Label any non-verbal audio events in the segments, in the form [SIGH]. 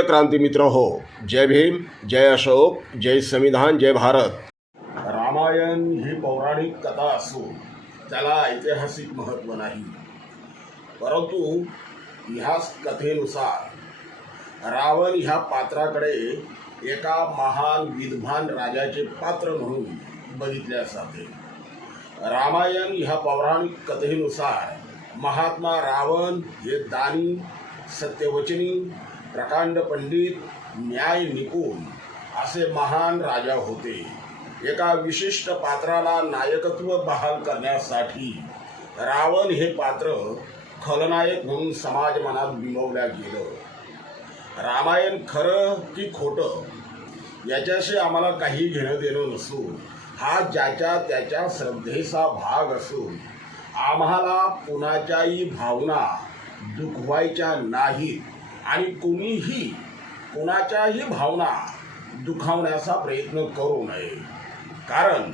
प्रिय क्रांती मित्र हो जय भीम जय अशोक जय संविधान जय भारत. रामायण ही पौराणिक कथा असून त्याला ऐतिहासिक महत्त्व नाही. परंतु ह्याच कथेनुसार रावण ह्या पात्राकडे एका महान विद्वान राजाचे पात्र म्हणून बघितले जाते रामायण ह्या पौराणिक कथेनुसार महात्मा रावण हे दानी सत्यवचनी प्रकांड पंडित न्याय निपुण असे महान राजा होते. एका विशिष्ट पात्राला नायकत्व बहाल करण्यासाठी रावण हे पात्र खलनायक म्हणून समाज मनात बिंबवल्या गेलं. रामायण खरं की खोटं याच्याशी आम्हाला काही घेणं देणं नसून हा ज्याच्या त्याच्या श्रद्धेचा भाग असून आम्हाला कुणाच्याही भावना दुखवायच्या नाहीत. आणि कोणीही कोणाच्याही भावना दुखावण्याचा प्रयत्न करू नये. कारण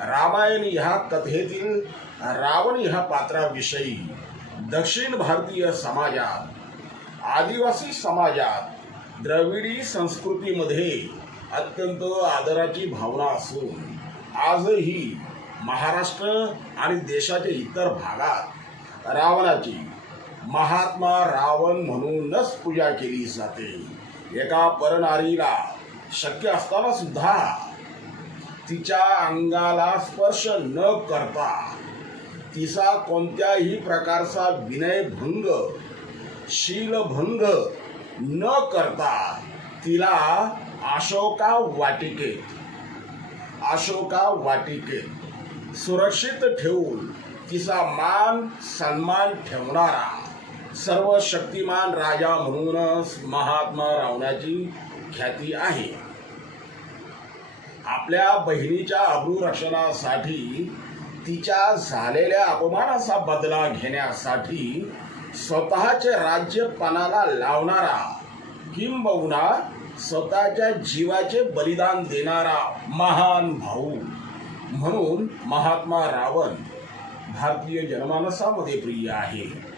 रामायण ह्या कथेतील रावण ह्या पात्राविषयी दक्षिण भारतीय समाजात आदिवासी समाजात द्रविडी संस्कृतीमध्ये अत्यंत आदराची भावना असून आजही महाराष्ट्र आणि देशाच्या इतर भागात रावणाची महात्मा रावण म्हणूनच पूजा केली जाते. एका परनारीला शक्य असताना सुद्धा तिच्या अंगाला स्पर्श न करता तिचा कोणत्याही प्रकारचा विनयभंग शीलभंग न करता तिला अशोका वाटिकेत अशोका वाटिकेत सुरक्षित ठेवून तिचा मान सन्मान ठेवणारा सर्व शक्तिमान राजा म्हणूनच महात्मा रावणाची ख्याती आहे. आपल्या बहिणीच्या अभूरक्षणासाठी तिच्या झालेल्या अपमानाचा बदला घेण्यासाठी स्वतःचे राज्य पणाला लावणारा किंबहुना स्वतःच्या जीवाचे बलिदान देणारा महान भाऊ म्हणून महात्मा रावण भारतीय जनमानसामध्ये प्रिय आहे.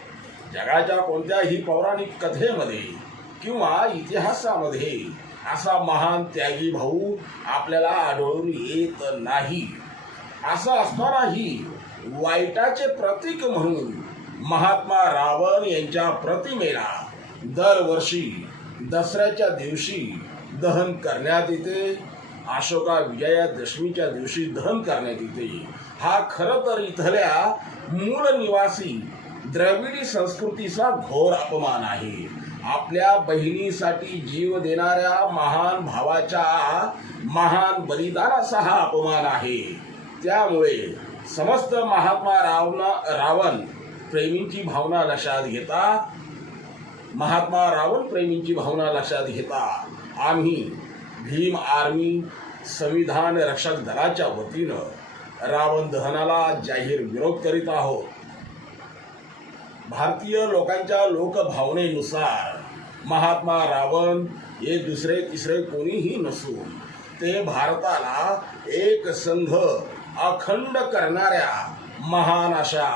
जगाच्या कोणत्याही पौराणिक कथेमध्ये किंवा इतिहासामध्ये असा महान त्यागी भाऊ आपल्याला आढळून येत नाही. असं असतानाही वाईटाचे प्रतीक म्हणून महात्मा रावण यांच्या प्रतिमेला दरवर्षी दसऱ्याच्या दिवशी दहन करण्यात येते. अशोका विजयादशमीच्या दिवशी दहन करण्यात येते. हा खरं तर इथल्या मूळ निवासी द्रविडी संस्कृतीचा घोर अपमान आहे. आपल्या बहिणीसाठी जीव देणाऱ्या महान भावाच्या महान बलिदानाचा हा अपमान आहे. त्यामुळे समस्त महात्मा रावणा रावण प्रेमींची भावना लक्षात घेता महात्मा रावण प्रेमींची भावना लक्षात घेता आम्ही भीम आर्मी संविधान रक्षक दलाच्या वतीनं रावण दहनाला जाहीर विरोध करीत आहोत. भारतीय लोकांच्या लोकभावनेनुसार महात्मा रावण हे दुसरे तिसरे कोणीही नसून ते भारताला एक संघ अखंड करणाऱ्या महान अशा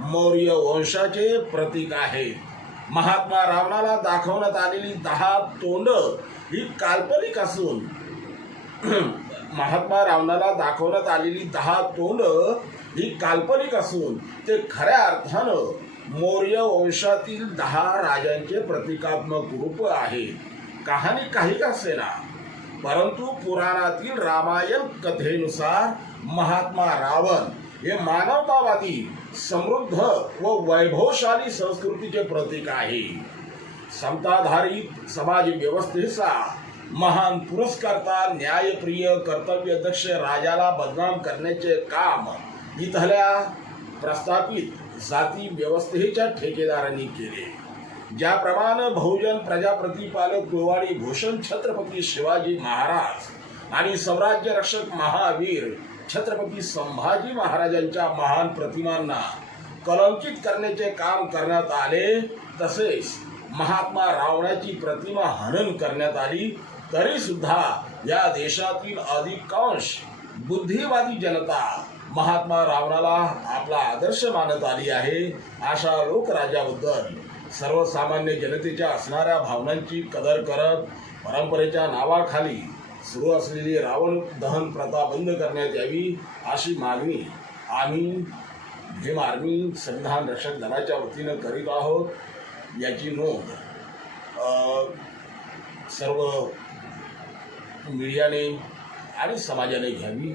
मौर्य वंशाचे प्रतीक आहे. महात्मा रावणाला दाखवण्यात आलेली दहा तोंड ही काल्पनिक असून [CLEARS THROAT] महात्मा रावणाला दाखवण्यात आलेली दहा तोंड ही काल्पनिक असून ते खऱ्या अर्थानं मौर्य वंशातील दहा राजांचे प्रतिकात्मक रूप आहे कहाणी काही असेना परंतु पुराणातील रामायण कथेनुसार महात्मा रावण हे मानवतावादी समृद्ध व वैभवशाली संस्कृतीचे प्रतीक आहे. समताधारित समाज व्यवस्थेचा महान पुरस्कर्ता न्यायप्रिय कर्तव्यदक्ष राजाला बदनाम करण्याचे काम इथल्या प्रस्थापित जाती व्यवस्थेच्या ठेकेदारांनी केले. ज्याप्रमाणे बहुजन प्रजाप्रतिपालक गोवाडी भूषण छत्रपती शिवाजी महाराज आणि स्वराज्य रक्षक महावीर छत्रपती संभाजी महाराजांच्या महान प्रतिमांना कलंकित करण्याचे काम करण्यात आले तसेच महात्मा रावणाची प्रतिमा हनन करण्यात आली तरी सुद्धा या देशातील अधिकांश बुद्धिवादी जनता महात्मा रावणाला आपला आदर्श मानत आली आहे अशा लोकराजाबद्दल. सर्वसामान्य जनतेच्या असणाऱ्या भावनांची कदर करत परंपरेच्या नावाखाली सुरू असलेली रावण दहन प्रथा बंद करण्यात यावी अशी मागणी आम्ही भीम आर्मी संविधान रक्षक दलाच्या वतीनं करीत आहोत. याची नोंद सर्व मीडियाने आणि समाजाने घ्यावी.